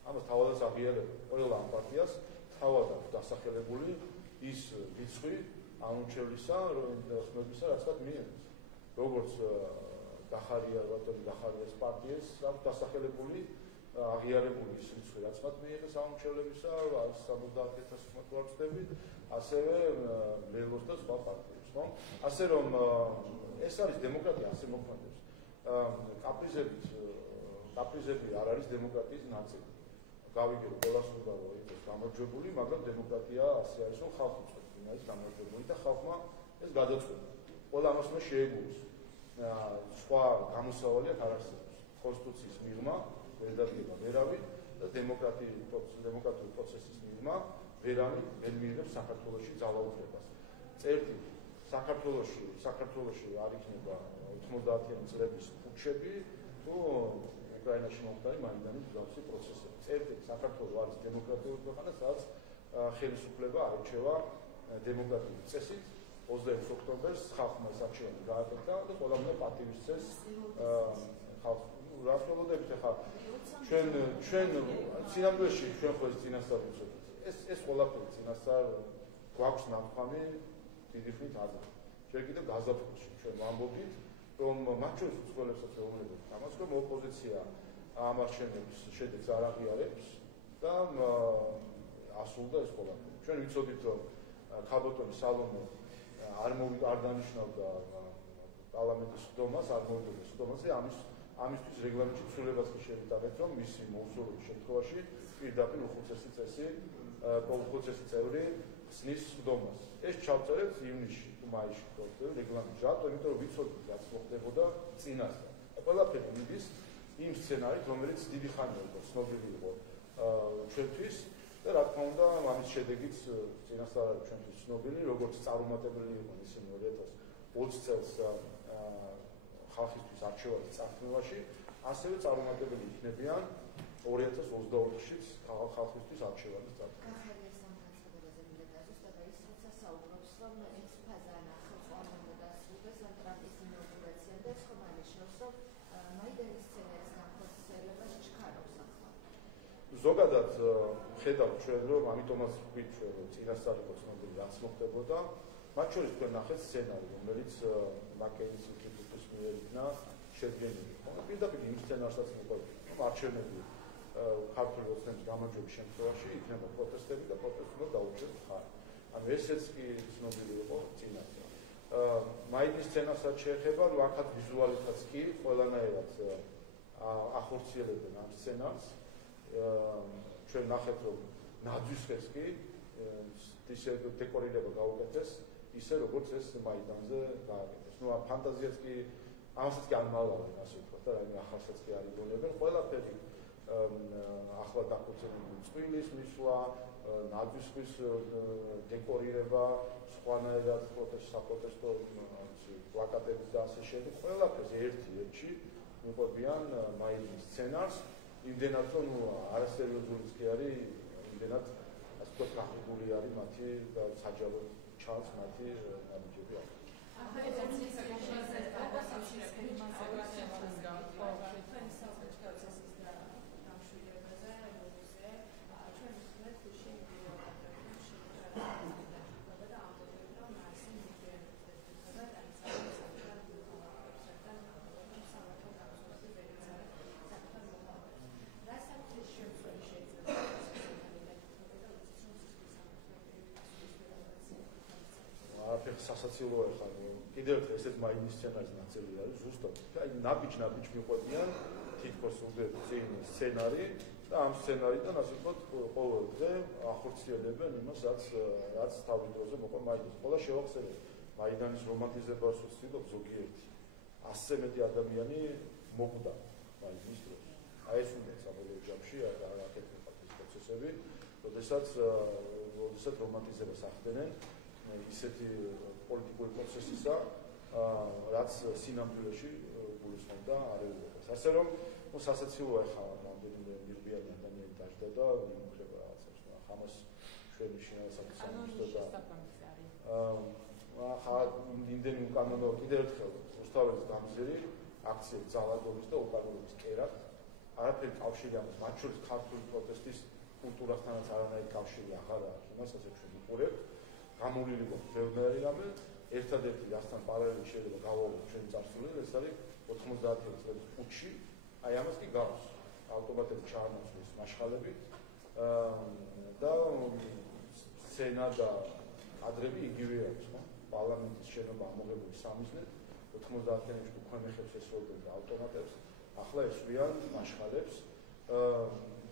ამას თავადაც აღიარებდა ყველა ამ პარტიას. თავადაც დასახელებული ის რიცხვი აუნჩევლისა, ხმებისა, რაც მათ მიიღეს. როგორც გახარიას პარტიას აქვს დასახელებული, აღიარებული ის რიცხვი, რაც მათ მიიღეს აუნჩევლებისა, 70,000 მოწვევით, ასევე ლელოს და სხვა პარტიებს, ხო? ასე რომ ეს არის დემოკრატია, ასე მოქმედებს. კაპრიზები არ არის დემოკრატიის ნაწილი. გავიგებთ ყველას უნდა იყოს გამარჯვებული, მაგრამ დემოკრატია ასე არის, რომ ხალხი წვეთს, ვინ არის გამარჯვებული და ხალხმა ეს გადაწყვეტა. ყველა ამას უნდა შეეგუოს. სხვა გამოსავალი არ არსებობს. კონსტიტუციის მიღმა ვერ დადგება ვერავი და დემოკრატიული პროცესის მიღმა ვერანი ვერ მიიღებს საქართველოში ძალაუფლებას. წერტილი საქართველოში არ იქნება 90-იანი წლების პუტჩები თუ უკრაინაში მომხდარი მაიდანის მსგავსი პროცესები. წერტილი საქართველო არის დემოკრატიული ქვეყანა, სადაც ხელისუფლება არჩევა დემოკრატიული წესით. 26 ოქტომბერს ხალხმა ეს არჩევანი გააკეთა და ყველამ უნდა პატივისცეს ხალხს. რას ველოდებით ახლა ჩვენ სინამდვილეში ჩვენ ხო ეს წინასწარ ვუწოდეთ. ეს ყველაფერი წინასწარ გვაქვს ნათქვამი დიდი ხნით ადრე. ჯერ კიდევ გაზაფხულში ჩვენ ვამბობთ, რომ მათ შორის უცხოელებსაც ვეუბნებოდით ამას, რომ ოპოზიცია ამ არჩევნების შედეგს არ აღიარებს და ასრულდა ეს ყველაფერი. ჩვენ ვიცოდით, რომ ქალბატონი სალომე არ დანიშნავდა პარლამენტის სხდომას, არ მოვიდა სხდომაზე, ამისთვის რეგლამენტში ცვლილებაც კი შევიტანეთ, რომ მისი მოუსწრობის შემთხვევაში პირდაპირ უხუცესი წევრი ხსნის სხდომას. ეს ჩავწერეთ ივნისში თუ მაისში რეგლამენტში. რატო? იმიტომ რომ ვიცოდით, რაც მოხდებოდა წინასწარ. ყველაფერი მიდის იმ სცენარით, რომელიც დიდი ხანია იყო ცნობილი იყო ჩვენთვის და რა თქმა უნდა, ამის შედეგიც წინასწარ არის ჩვენთვის ცნობილი, როგორც წარუმატებელი იყო ისინი 2020 წელს ხალხისთვის არჩევანის წარქმევაში, ასევე წარუმატებელი იქნებიან 2024-შიც ხალხისთვის არჩევანის წარქმევაში. ზოგადად ხედავთ ჩვენ რომ ამიტომაც ვთქვით ჩვენ რომ წინასწარ იყო ცნობილი რაც მოხდებოდა, მათ შორის თქვენ ნახეთ სცენარი, რომელიც მაკენის ინსტიტუტის მიერ იქნა შედგენილი. პირდაპირ იმ სცენარსაც მოყვებით, რომ არჩევნები ქართული ოცნების გამარჯვების შემთხვევაში იქნება პროტესტები და პროტესტებმა დაუჭერთ მხარი. ანუ ესეც კი ცნობილი იყო წინასწარ. მაიდის სცენასაც შეეხება, რომ აქაც ვიზუალითაც კი ყველანაირად ახორციელებენ ამ სცენარს. ჩვენ ნახეთ რომ ნაძვის ხეს კი ისე დეკორირება გაუკეთეს ისე როგორც ეს მაიდანზე გააკეთეს. ნუ ფანტაზიაც კი ამასაც კი არ მალავენ ასე ვთქვათ და რაიმე ახალსაც კი არ იგონებენ. ყველაფერი ახლა დაქორწინებული წყვილის მისვლა, ნაძვის ხის დეკორირება, სხვანაირად საპროტესტო პლაკატები და ასე შემდეგ ყველაფერს ერთ-ერთში მიყვებიან მაიდის სცენარს. იმდენად რომ არასერიოზულიც კი არის, იმდენად ასე ვთქვათ გახდული არის მათი საჯარო ჩანს მათი ნაბიჯები აქვს. სასაცილოა ხარ კიდევ ერთხელ ესეც მაიდის სცენარის ნაწილი არის ზუსტად აი ნაბიჯ მიყვებიან თითქოს უკვე წინ სცენარი და ამ სცენარიდან ასე ვთქვათ ყოველ დღე ახორციელებენ იმას რაც თავის დროზე მოყვა მაიდანს. ყველა შევახსენებ მაიდანის რომანტიზებას ვცდილობ ზოგიერთი 100-ზე მეტი ადამიანი მოკვდა მაიდანის დროს. აი ეს უნდა საბოლოო ჯამში აკეთებინათ ეს პროცესები, როდესაც რომანტიზებას ახდენენ ისეთი პოლიტიკური პროცესისა, რაც სინამდვილეში გულისხმობდა არეულობას. ასე რომ სასაცილოა ხა რამდენიმე მიღბიანი ადამიანი დაждდა და იმუქრება რაღაცებს. ამას ჩვენი შინაარსი სამუშაო და ხა იმდენი უკანონო კიდევ ერთხელ რუსთაველის გამზირი აქციები ძალადობის და უკანონობის კერად არაფერი კავშირი ამას მათ შორის ქართული პროტესტის კულტურასთანაც არანაირი კავშირი აღარ აქვს. იმასაც ჩვენ ვუყურებთ. გამოვლილი გვაქვს ბევრი რამე, ერთადერთი რასთან პარალელურად შეიძლება გავაუგოთ ჩვენი წარსული, ეს არის 90-იანი წლების პუტჩი, აი ამას კი გავს ავტომატურად ჩაანაცვლის მაშხალებით და სცენა და კადრები იგივე აქვს, ხო? პარლამენტის შენობა ამოღებული სამიზნედ, 90-იანებში თქვენ ეხებს ესროდნენ ავტომატებს, ახლა ესვიან მაშხალებს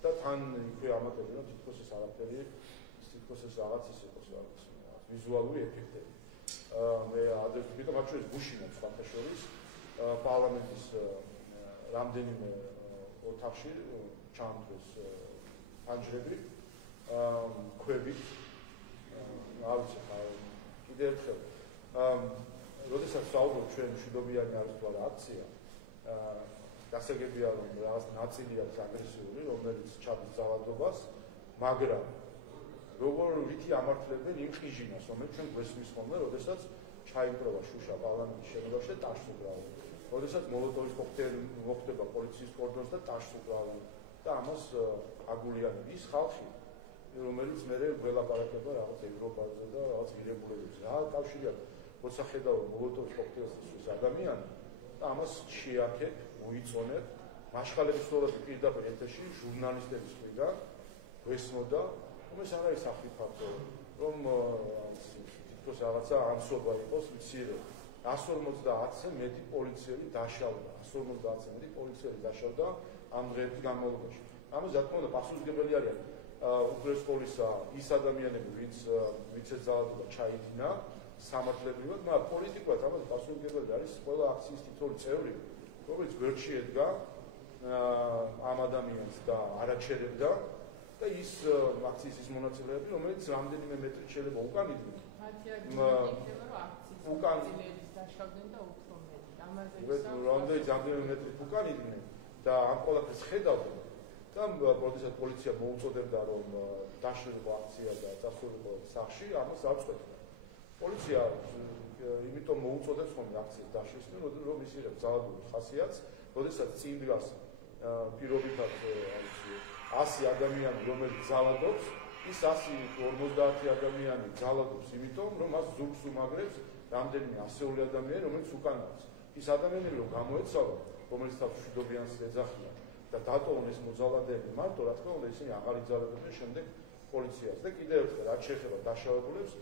და თან იქვე ამატებენ, რომ თითქოს ეს არაფერი, თითქოს ეს რაღაც ის იყოს რაღაც ვიზუალური ეფექტები. მე ადრე ვთქვი და მათ შორის გუშინაც სხვათა შორის პარლამენტის რამდენიმე ოთახში ჩამთვეს ფანჯრები, ქვებით, არ ვიცი ხა კიდევ ერთხელ როდესაც საუბრობ ჩვენ მშვიდობიანი არის თუ არა აქცია, გასაგებია რომ რაღაც ნაწილი აქვს აგრესიული, რომელიც ჩადის ძალადობას, მაგრამ როგორ ვითი ამართლებენ იმ ხიჟინას, რომელიც ჩვენ გვესმის ხოლმე, როდესაც ჩაიმკროვა შუშა პარლამენტის შენობაში და ტაშს უკრავენ. როდესაც მოლოტოვის კოქტეილი მოხდება პოლიციის კორდონს და ტაშს უკრავენ და ამას აგულიანი ის ხალხი, რომელიც მერე ველაპარაკება რაღაც ევროპაზე და რაღაც ღირებულებებზე. რა კავშირი აქვს, როცა ხედავ მოლოტოვის კოქტეილს ის ადამიანი და ამას შეაქეთ, მოიწონეთ, მაშხალების სწორად პირდაპირ ეთერში ჟურნალისტების მხრიდან გვესმოდა ეს არ არის ახალი ფაქტო, რომ თითქოს რაღაცა ამსობა იყოს მცირე. 150-ზე მეტი პოლიციელი დაშავდა, 150-ზე მეტი პოლიციელი დაშავდა ამ დღეების განმავლობაში. ამას რა თქმა უნდა პასუხისმგებელი არიან უპირველეს ყოვლისა ის ადამიანები, ვინც ეს ძალადობა ჩაიდინა სამართლებრივად, მაგრამ პოლიტიკურად ამას პასუხისმგებელი არის ყველა აქციის თითოეული წევრი, რომელიც გვერდში ედგა ამ ადამიანს და არაჩერებდა და ის აქციის ის მონაწილეები, რომელიც რამდენიმე მეტრით შეიძლება უკან იდგნენ. უკან ძილების დაშავდნენ და უფრო მეტი. ამაზე რამდენი რამდენი მეტრი უკან იდგნენ და ამ ყველაფერს ხედავდნენ და როდესაც პოლიცია მოუწოდებდა რომ დაშლილიყო აქცია და წასულიყო სახლში, ამას არ წყვეტდა. პოლიცია იმიტომ მოუწოდებს ხოლმე აქციის დაშლის, რომ ის იღებს ძალადობის ხასიათს, როდესაც წინ დგას პირობითად 100 ადამიანი, რომელიც ძალადობს, ის 150 ადამიანი ძალადობს იმიტომ, რომ მას ზურგს უმაგრებს რამდენიმე ასეული ადამიანი, რომელიც უკან არის. ის ადამიანები რომ გამოეცალა, რომელიც თავს მშვიდობიანს ეძახიან და დატოვონ ეს მოძალადეები მარტო, რა თქმა უნდა, ისინი აღარ იძალებოდნენ შემდეგ პოლიციას. და კიდევ ერთხელ, რაც შეეხება დაშავებულებს,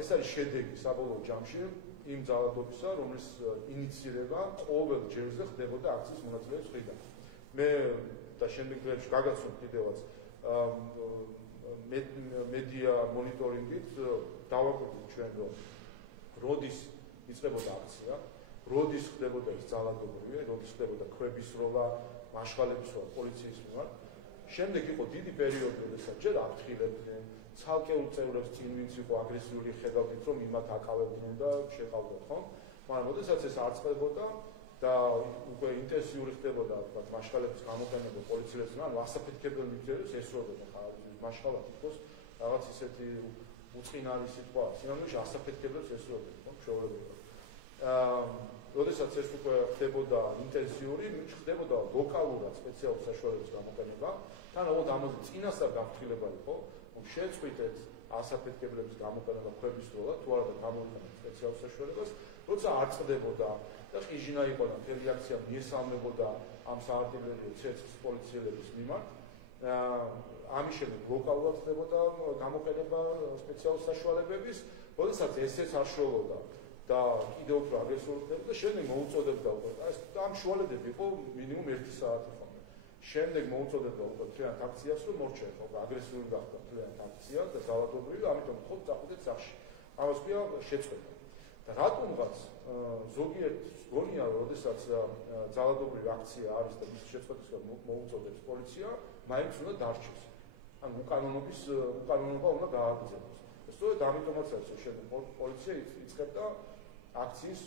ეს არის შედეგი საბოლოო ჯამში იმ ძალადობისა, რომლის ინიცირება ყოველ ჯერზე ხდებოდა აქციის მონაწილეების მხრიდან. მე და შემდეგ დღეებში გაგაცნობ კიდევაც მედია მონიტორინგით დავაკვირდით ჩვენ, რომ როდის იწყებოდა აქცია, როდის ხდებოდა ეს ძალადობრივი, როდის ხდებოდა ქვების როლა, მაშღალების როლა პოლიციის მიმართ. შემდეგ იყო დიდი პერიოდი, როდესაც ჯერ აფრთხილებდნენ, ცალკეულ წევრებს წინ ვინც იყო აგრესიული ხედავდით, რომ იმათ აკავებდნენ და შეყავდათ, ხო? მაგრამ როდესაც ეს არ წყდებოდა და უკვე ინტენსიური ხდებოდა, ვთქვათ, მაშღალების გამოყენება პოლიციელებთან, ანუ ასაფეთქებელი მიზეზებს ესროდნენ ხარ მაშღალად იყოს რაღაც ისეთი უწყინარი სიტყვა, სინამდვილეში ასაფეთქებელს ესროდნენ, ხო, მშობლებია. როდესაც ეს უკვე ხდებოდა ინტენსიური, ხდებოდა ლოკალურად სპეციალური საშუალებების გამოყენება, თანაბრად ამაზე წინასწარ გაფრთხილება იყო, რომ შეწყვიტეთ ასაფეთქებლების გამოყენება ქვების როლა, თუ არა გამოიყენეთ სპეციალურ საშუალებას, როცა არ წყდებოდა და ყიჟინა იყო და მთელი აქცია მიესალმებოდა ამ საარტილერიო ცეცხლს პოლიციელების მიმართ. ამის შემდეგ ლოკალურად ხდებოდა გამოყენება სპეციალურ საშუალებების, როდესაც ესეც არ შროლოდა და კიდევ უფრო აგრესიული ხდებოდა, შემდეგ მოუწოდებდა უკვე. ამ შუალებები იყო მინიმუმ 1 საათი ხოლმე. შემდეგ მოუწოდებდა უკვე მთლიანად აქციას, რომ მორჩა ხო აგრესიული გახდა მთლიანად აქცია და ძალადობრივი, ამიტომ ხო წახვიდეთ სახლში. ამას ქვია შეწყვეტა. და რატომღაც ზოგიერთს გონია, რომ როდესაც ძალადობრივი აქცია არის და მის შეწყვეტისას მოუწოდებს პოლიცია, მაინც უნდა დარჩეს. ან უკანონობა უნდა გააგრძელოს. სწორედ ამიტომაც არის შემდეგ პოლიცია იწყებდა აქციის,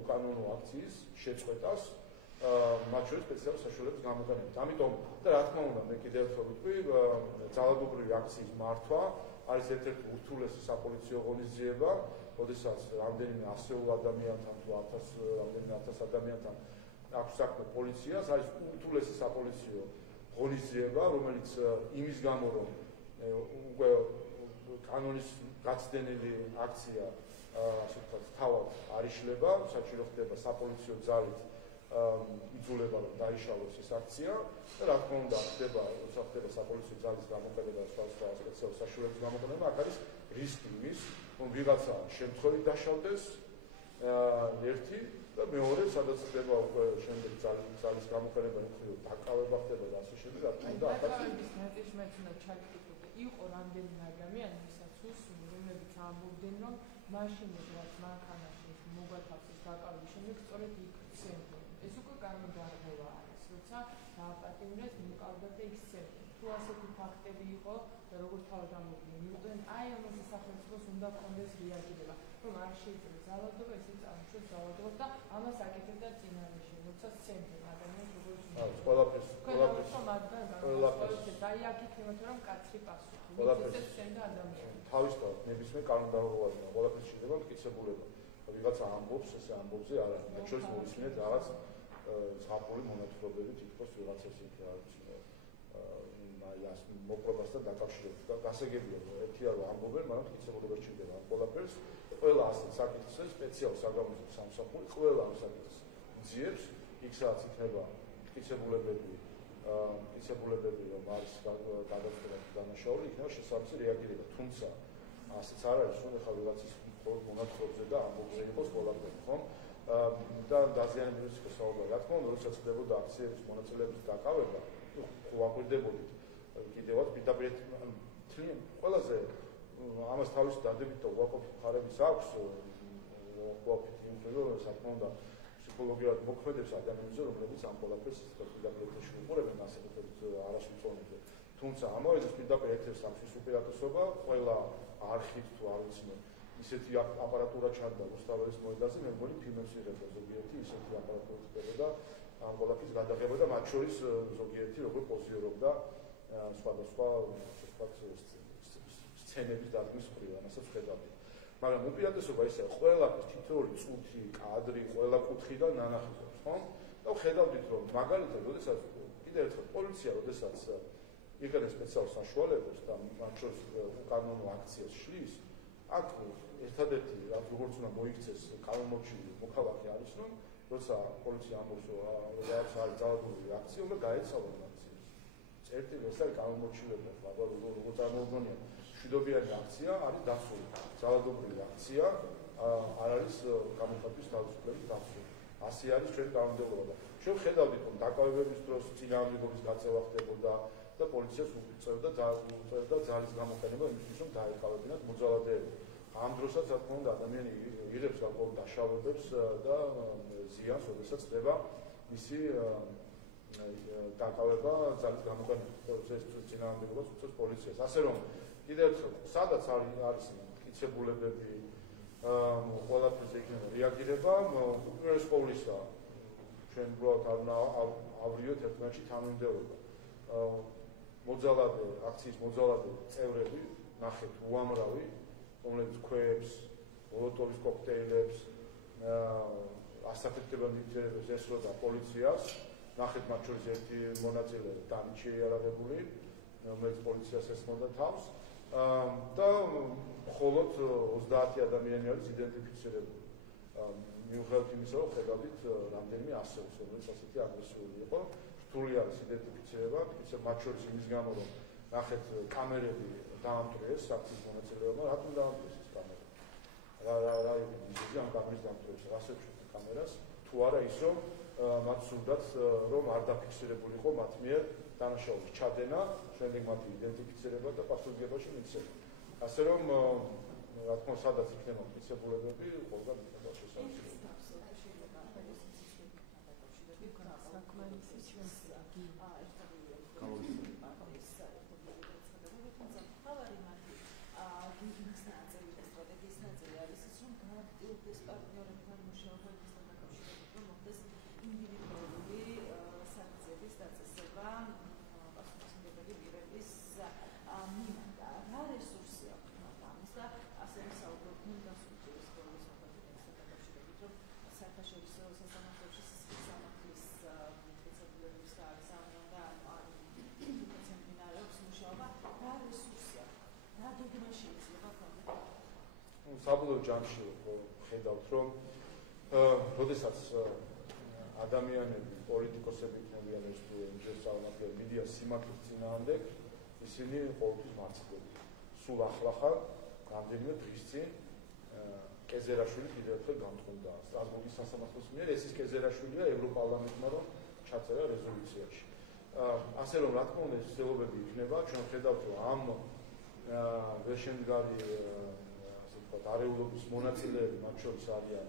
უკანონო აქციის შეწყვეტას, მათ შორის სპეციალურ საშუალებას გამოყენებით. ამიტომ და რა თქმა უნდა, მე კიდევ ერთხელ ვიტყვი, ძალადობრივი აქციის მართვა არის ერთ-ერთი ურთულესი საპოლიციო ღონისძიება, როდესაც რამდენიმე ასეულ ადამიანთან თუ 1000 ადამიანთან აქვს საქმე პოლიციას, არის ურთულესი საპოლიციო ღონისძიება, რომელიც იმის გამო, რომ უკვე კანონის გაცდენილი აქცია, ასე ვთქვათ, თავად არ იშლება, საჭირო ხდება საპოლიციო ძალით იძულება, რომ დაიშალოს ეს აქცია და რა თქმა უნდა, როცა ხდება საპოლიციო ძალის გამოყენება და სხვა სპეციალურ საშუალების გამოყენება, აქ არის რისკი იმის, რომ ვიღაცა შემთხვევით დაშავდეს ერთი და მეორე, სადაც ხდება უკვე შემდეგ ძალის გამოყენება, იმხრივ დაკავება ხდება და ასე შემდეგ, რა თქმა უნდა, აქაც ნატიში მეც უნდა ჩაგიკითხოთ, იყო რამდენიმე ადამიანი, ვისაც უსმენ, რომლებიც ამბობდნენ, რომ მაშინ რაც მანქანაში მოგვათავსეს დაკავების შემდეგ, სწორედ იქ ცემდნენ. ეს უკვე კანონდარღვევა არის, როცა დააპატიმრეს, მოკავდა და იქ ცემდნენ. თუ ასეთი ფაქტები იყო და როგორც თავად ამბობდნენ, მიუყვნენ, აი ამაზე სახელმწიფოს უნდა ჰქონდეს რეაგირება, რომ არ შეიძლება ძალადობა, ესე წარმოშოს ძალადობას და ამას აკეთებდა წინარეში, როცა ცემდნენ ადამიანს როგორც უნდა. ყველაფერს და აი აქ იქნება რომ კაცრი პასუხი. ეს ცემდა ადამიანს. თავისთავად ნებისმიერ კანონდარღვევაზე ყველაფერს შეიძლება მტკიცებულება. ვიღაცა ამბობს, ესე ამბობზე არ არის. მათ შორის მოვისმინეთ რაღაც ზღაპრული მონათხრობები თითქოს ვიღაცას იქ რა ვიცი მაიას მოპრობასთან დაკავშირებით და გასაგებია რომ ერთი არ ამბობენ, მაგრამ მტკიცებულება სჭირდება ამ ყველაფერს. ყველა ასეთ საკითხზე სპეციალურ საგამოძიებო სამსახური ყველა ამ საკითხს ძიებს, იქ სადაც იქნება მტკიცებულებები, რომ არის გადაწყვეტა დანაშაული, იქნება შესაბამისი რეაგირება. თუმცა ასეც არ არის, რომ ეხლა ვიღაცის მონათხრობზე და ამბობზე იყოს ყველაფერი, ხო? და დაზიანებების შესაძლებლობა. რა თქმა უნდა, როდესაც ხდებოდა აქციების მონაწილეების დაკავება, ვაკვირდებოდით კიდევაც პირდაპირ თლიან ყველაზე ამას თავისი დადებითი და უარყოფითი მხარებიც აქვს, უარყოფითი იმხრივ, რომ თქმა უნდა ფსიქოლოგიურად მოქმედებს ადამიანებზე, რომლებიც ამ ყველაფერს პირდაპირ შეუყურებენ ასეთებით არასრულწლოვნებზე. თუმცა ამავე დროს პირდაპირ ეთერს აქვს უპირატესობა, ყველა არქივ თუ არ ვიცი ისეთი აპარატურა ჩარდა რუსთაველის მოედანზე, მე მგონი ფილმებს იღებდა ზოგიერთი ისეთი აპარატურა ხდებოდა ამ ყველაფრის გადაღება და მათ შორის ზოგიერთი როგორ პოზიორობდა სხვადასხვა სცენების დადგმის მხრივ, ამასაც ხედავდი. მაგრამ უპირატესობა ისაა, ყველაფერს თითოეული წუთი, კადრი, ყველა კუთხიდან ნანახებობს, ხო? და ხედავდით, რომ მაგალითად, როდესაც კიდევ ერთხელ პოლიცია, როდესაც იყენებს სპეციალურ საშუალებებს და მათ შორის უკანონო აქციას შლის, აქ ერთადერთი როგორც უნდა მოიქცეს კანონმორჩილი მოქალაქე არის, რომ როცა პოლიცია ამბობს, რომ არის ძალადობრივი აქცია, უნდა გაეცალონ აქციას. წერტილი ეს არის კანონმორჩილება, მაგრამ როგორ წარმოუდგენია მშვიდობიანი აქცია არის დაცული. ძალადობრივი აქცია არ არის გამოხატვის თავისუფლების დაცული. ასე არის ჩვენ კანონმდებლობა და ჩვენ ხედავდით, რომ დაკავებების დროს წინააღმდეგობის გაწევა ხდებოდა და პოლიციას უწევდა ძალის გამოყენება იმისთვის, რომ დაეკავებინათ მოძალადეები. ამ დროსაც რა თქმა უნდა ადამიანი იღებს გარკვეულ დაშავებებს და ზიანს, როდესაც ხდება მისი დაკავება ძალის გამოყენებით. ეს წინააღმდეგობას უწევს პოლიციას. ასე რომ კიდევ ერთხელ, სადაც არის მტკიცებულებები, ყველაფერზე იქნება რეაგირება, უპირველეს ყოვლისა ჩვენ უბრალოდ არ უნდა ავრიოთ ერთმანეთში თანმიმდევრობა. მოძალადე, აქციის მოძალადე წევრები, ნახეთ უამრავი, რომლებიც ქვებს, მოლოტოვის კოქტეილებს, ასაფეთქებელ ნივთიერებებს ესროდა პოლიციას, ნახეთ მათ შორის ერთი მონაწილე დამით შეიარაღებული, რომელიც პოლიციას ესმოდა თავს, და მხოლოდ 30 ადამიანი არის იდენტიფიცირებული. მიუხედავად იმისა, რომ ხედავდით რამდენიმე ასეულს, რომელიც ასეთი აგრესიული იყო, რთული არის იდენტიფიცირება, თუმცა მათ შორის იმის გამო, რომ ნახეთ კამერები დაამტვრიეს აქციის მონაწილეებმა, რატომ დაამტვრიეს ეს კამერა? რა იყო მიზეზი ამ კამერის დამტვრიებისა? რას ეჩვენა კამერას? თუ არა ის, რომ მათ სურდათ, რომ არ დაფიქსირებული იყო მათ მიერ დანაშაულის ჩადენა, შემდეგ მათი იდენტიფიცირება და პასუხისმგებლობაში მიცემა. ასე რომ, რა თქმა უნდა, სადაც იქნება მტკიცებულებები, ყველგან იქნება შესაძლებელი. საბოლოო ჯამში ხედავთ, რომ როდესაც ადამიანები, პოლიტიკოსები იქნებიან ეს თუ იმჟეს წარმატებელ მიდიან სიმართლის წინააღმდეგ, ისინი ყოველთვის მარცხდებიან. სულ ახლახან, რამდენიმე დღის წინ კეზერაშვილი კიდევ ერთხელ გამთხოვდა სტრასბურგის სასამართლოს მიერ, ეს ის კეზერაშვილია ევროპარლამენტმა რომ ჩაწერა რეზოლუციაში. ასე რომ, რა თქმა უნდა, ეს ცდილობები იქნება, ჩვენ ხედავთ, რომ ამ ვერშემდგარი არეულობის მონაწილეები, მათ შორის არიან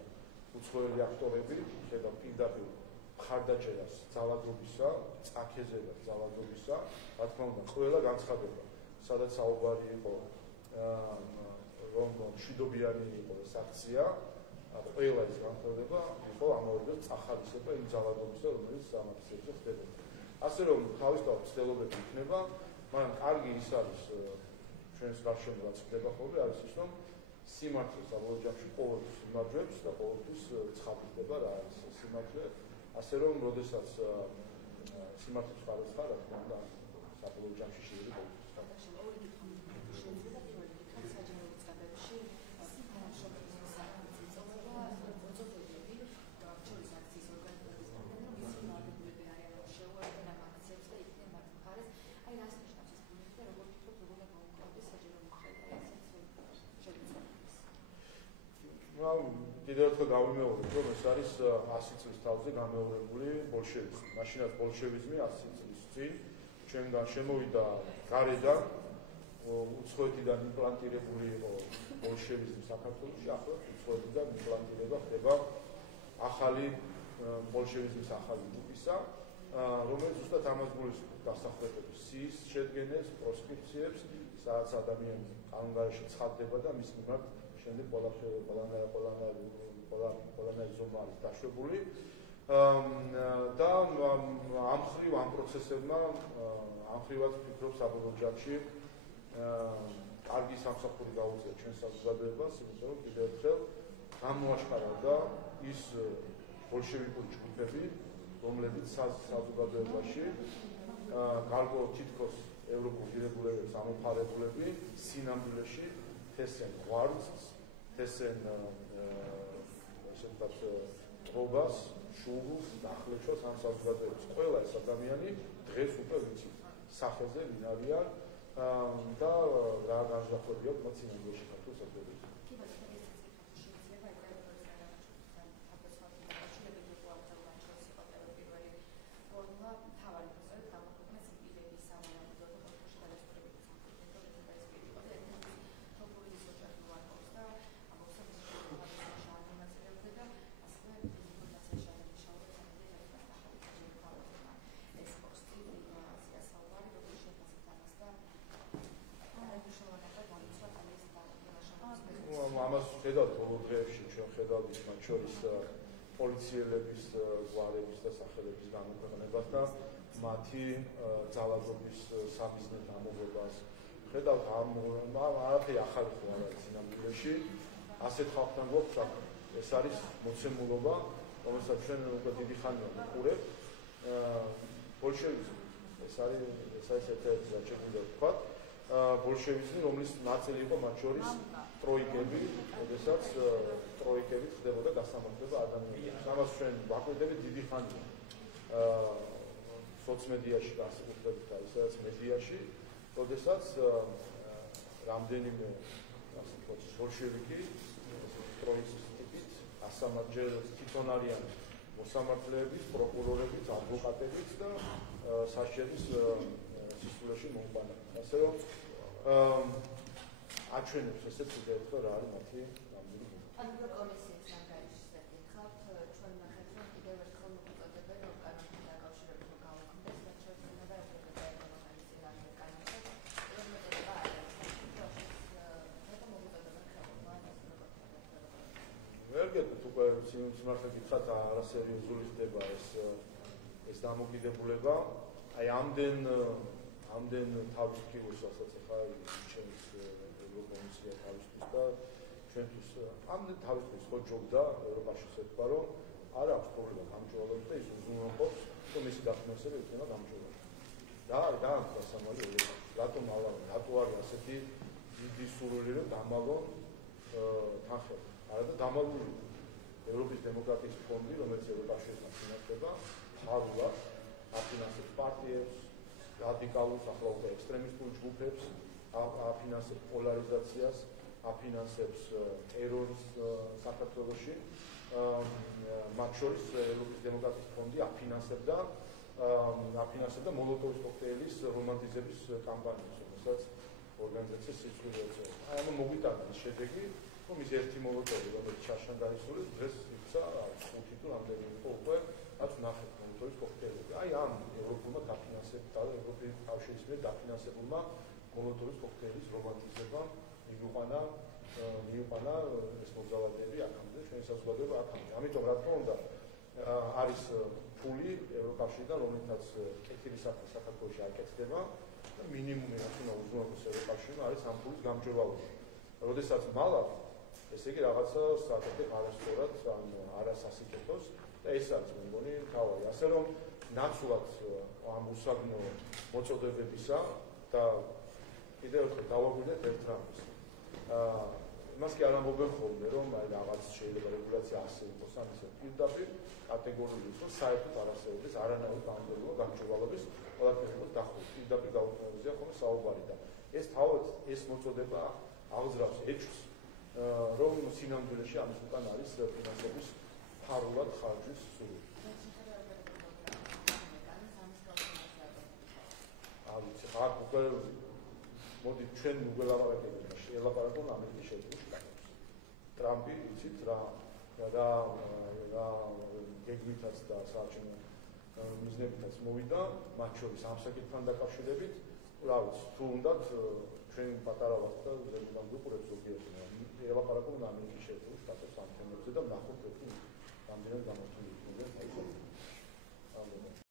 უცხოელი აქტორები, ხედავ პირდაპირ მხარდაჭერას ძალადობისა, წაქეზებას ძალადობისა, რა თქმა უნდა, ყველა განცხადება, სადაც საუბარი იყო, რომ მშვიდობიანი იყო ეს აქცია, ყველა ეს განცხადება იყო ამავე დროს წახალისება იმ ძალადობისა, რომელიც სამართლებზე ხდებოდა. ასე რომ, თავისთავად ცდილობები იქნება, მაგრამ კარგი ის არის ჩვენს გარშემო რაც ხდება ხოლმე, არის ის, რომ სიმართლე საბოლოო ჯამში ყოველთვის იმარჯვებს და ყოველთვის ცხადდება რა არის სიმართლე. ასე რომ, როდესაც სიმართლის მხარეს ხარ, რა თქმა უნდა, საბოლოო ჯამში შეიძლება კიდევ ერთხელ გავიმეორებ, რომ ეს არის 100 წლის თავზე გამეორებული ბოლშევიზმი. მაშინაც ბოლშევიზმი 100 წლის წინ ჩვენგან შემოვიდა გარედან, უცხოეთიდან იმპლანტირებული იყო ბოლშევიზმი საქართველოში, ახლა უცხოეთიდან იმპლანტირება ხდება ახალი ბოლშევიზმის ახალი ჯგუფისა, რომელიც ზუსტად ამას გულისხმობს დასახლებების სიის შედგენებს, პროსკრიფციებს, სადაც ადამიანი კანონგარეშე ცხადდება და მის მიმართ შემდეგ ყველანაირი ზომა არის დაშვებული და ამ ხრივ ამ პროცესებმა ამ ხრივაც ვფიქრობ საბოლოო ჯამში კარგი სამსახური გაუწია ჩვენ საზოგადოებას, იმიტომ რომ კიდევ ერთხელ გამოაშკარავდა ის ბოლშევიკური ჯგუფები, რომლებიც საზოგადოებაში გარკვეულ თითქოს ევროპულ ღირებულებებს ამოფარებულები სინამდვილეში თესენ ღვარდს, თესენ ესე ვთქვათ ტყობას, შუღლს, დახლეჩოს ამ საზოგადოებას. ყველა ეს ადამიანი დღეს უკვე ვიცით სახეზე ვინ არიან და რა განსხვავებია მათ სინამდვილეში ქართულ საზოგადოებაში. ამას ხედავთ ბოლო დღეებში ჩვენ ხედავთ მათ შორის პოლიციელების გვარების და სახელების გამოქვეყნებას და მათი ძალადობის სამიზნედ ამოღებას ხედავთ არაფერი ახალი ხო არ არის სინამდვილეში ასეთ ხალხთან გვაქვს საქმე ეს არის მოცემულობა რომელსაც ჩვენ უკვე დიდი ხანია ვუყურებთ ბოლშევიზმი ეს არის ერთ-ერთი რაც შეგვიძლია ვთქვათ ბოლშევიზმი რომლის ნაწილი იყო მათ შორის ტროიკები, როდესაც ტროიკებით ხდებოდა გასამართლება ადამიანებს. ამას ჩვენ ვაკვირდებით დიდი ხანია. სოციმედიაში განსაკუთრებით და ისაც მედიაში, როდესაც რამდენიმე ასე ვთქვათ ბოლშევიკი ტროიკის ტიპით ასამართლე თვითონარიან მოსამართლეების, პროკურორების, ადვოკატების და სასჯელის სისულეში მოუყვანა. ასე რომ აჩვენებს ესეც კიდევ ერთხელ რა არის მათი ნამდვილი ანუ კომისიის მაგალითად გითხავთ ჩვენ ნახეთ რომ კიდევ ერთხელ მოწოდებენ რომ კანონთან დაკავშირებით გავაკეთდეს და შეიძლება ეფექტები ეკონომიკის კანონთან რომ მოწოდება არის ვერ გეტყვით უკვე სიმართლე გითხრათ არასერიოზული ხდება ეს დამოკიდებულება აი ამდენ თავის ფიგურსაც ახლა ჩემს კომისია თავისთვის და ჩვენთვის ამდენ თავისთვის ხო ჯობდა ევროპაში შეთქვა რომ არ აქვს პრობლემა გამჭვირვალობის და ის უზრუნველყოფს რომ მისი დაფინანსება იქნება გამჭვირვალებული. რა არის დასამალი ევროპაში? რატომ არის ასეთი დიდი სურვილი რომ დამალონ თანხები? არა და დამალული ევროპის დემოკრატიის ფონდი რომელიც ევროპაში financeება ხარულად აფინანსებს პარტიებს რადიკალურ ახლა უკვე ექსტრემისტულ ჯგუფებს აფინანსებს პოლარიზაციას, აფინანსებს ტერორს საქართველოში. მათ შორის ევროპის დემოკრატიის ფონდი აფინანსებდა მოლოტოვის კოქტეილის რომანტიზების კამპანიას, რომელსაც ორგანიზაცია სიცოცხლე ეწევა. აი ამ მოგვიტანეს შედეგი, რომ ის ერთი მოლოტოვი, რომელიც ჩაშან გაისურვეს, დღეს იქცა 5 თუ რამდენი იყო უკვე რაც ნახეთ მოლოტოვის კოქტეილები. აი ამ ევროპულმა დაფინანსებდა ევროპის კავშირის მიერ დაფინანსებულმა მოლოტოვის კოქტეილის რომანტიზება მიუყვანა ეს მოძალადეები აქამდე ჩვენ საზოგადოება აქამდე. ამიტომ რა თქმა უნდა არის ფული ევროკავშირიდან რომლითაც კეთილი საფრთხე საქართველოში აკეთდება და მინიმუმი რაც უნდა უზრუნველყოს ევროკავშირმა არის ამ ფულის გამჭვირვალობა. როდესაც მალავ ესე იგი რაღაცა საკეთებ არასწორად ან არასასიკეთოს და ეს არის მე მგონი თავი. ასე რომ ნაცვლად ამ უსაგნო მოწოდებებისა და კიდევ ერთხელ დავაგვირდეთ ერთ რამს. იმას კი არ ამბობენ ხოლმე, რომ რაღაც შეიძლება რეგულაცია ასე იყოს, ან ისე პირდაპირ კატეგორიული იყოს, საერთოდ არ არსებობს არანაირი კანონმდებლობა გამჭვირვალობის ყველაფერი იყოს დახურული. პირდაპირ გაუქმებაზეა ხოლმე საუბარი და ეს თავად ეს მოწოდება აღძრავს ეჭვს, რომ სინამდვილეში ამის უკან არის ფინანსების ფარულად ხარჯვის სურვილი. აქ უკვე მოდი ჩვენ მოგელაპარაკებთ და შეელაპარაკონ ამერიკის შეერთებული შტატებს. ტრამპი იცით რა გეგმითაც და საარჩევნო მიზნებითაც მოვიდა, მათ შორის ამ საკითხთან დაკავშირებით რა ვიცი, თუ უნდათ ჩვენ პატარა ვართ და ზემოდან ვიყურებთ ზოგიერთი ელაპარაკობთ ამერიკის შეერთებული შტატების ამ თემებზე და ნახოთ თუ რამდენად გამართული იქნება საერთოდ.